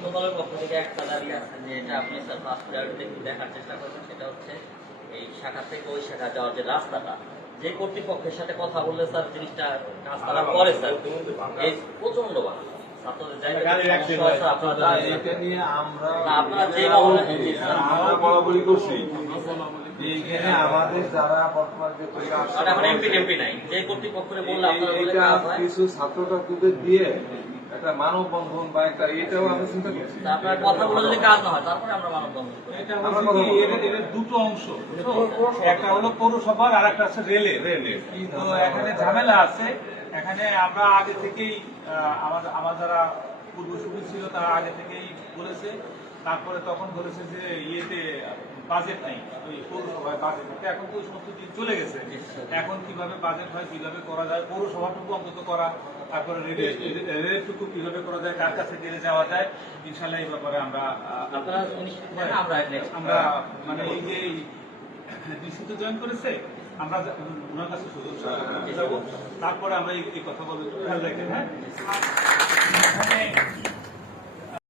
ছাত্র দলের পক্ষ থেকে একটা দাবি আছে যে এটা আপনি স্যার ফার্স্ট প্রায়োরিটি একটু দেখার চেষ্টা করবেন, সেটা হচ্ছে এই শাখা থেকে ওই শাখা যাওয়ার যে রাস্তাটা, যে কর্তৃপক্ষের সাথে কথা বললে স্যার জিনিসটা কাজ তারা করে স্যার, এই প্রচন্ড বাধা ছাত্রদের জায়গা আপনারা যে আমরা বরাবরই করছি এইখানে আমাদের যারা বর্তমান এমপি নাই, যে কর্তৃপক্ষে বললে আপনারা বলে এটা কাজ হয়। কিছু ছাত্রছাত্রীদের দিয়ে একটা মানববন্ধন বা একটা এটাও আমি চিন্তা করছি। আপনার কথা বলে যদি কাজ না হয় তারপরে আমরা মানববন্ধন করি। এটা হচ্ছে কি, এর দুটো অংশ, একটা হলো পৌরসভার আর একটা আছে রেলের। তো এখানে ঝামেলা আছে। এখানে আমরা আগে থেকেই আমার যারা পূর্বসূরি ছিল তারা আগে থেকেই বলেছে, তারপরে তখন বলেছে যে ইয়েতে বাজেট নেই, ওই পৌরসভায় বাজেট, এখন তো সমস্ত দিন চলে গেছে। এখন কিভাবে বাজেট হয়, কিভাবে করা যায়, পৌরসভাটুকু অন্তত করা, তারপরে রেলটুকু কিভাবে করা যায়, কার কাছে গেলে যাওয়া যায়, ইনশাল্লাহ এই ব্যাপারে আমরা মানে এই যে ডিসি তো জয়েন করেছে, আমরা ওনার কাছে সুযোগ যাবো, তারপরে আমরা এই কথা বলবো। খেয়াল রাখেন, হ্যাঁ।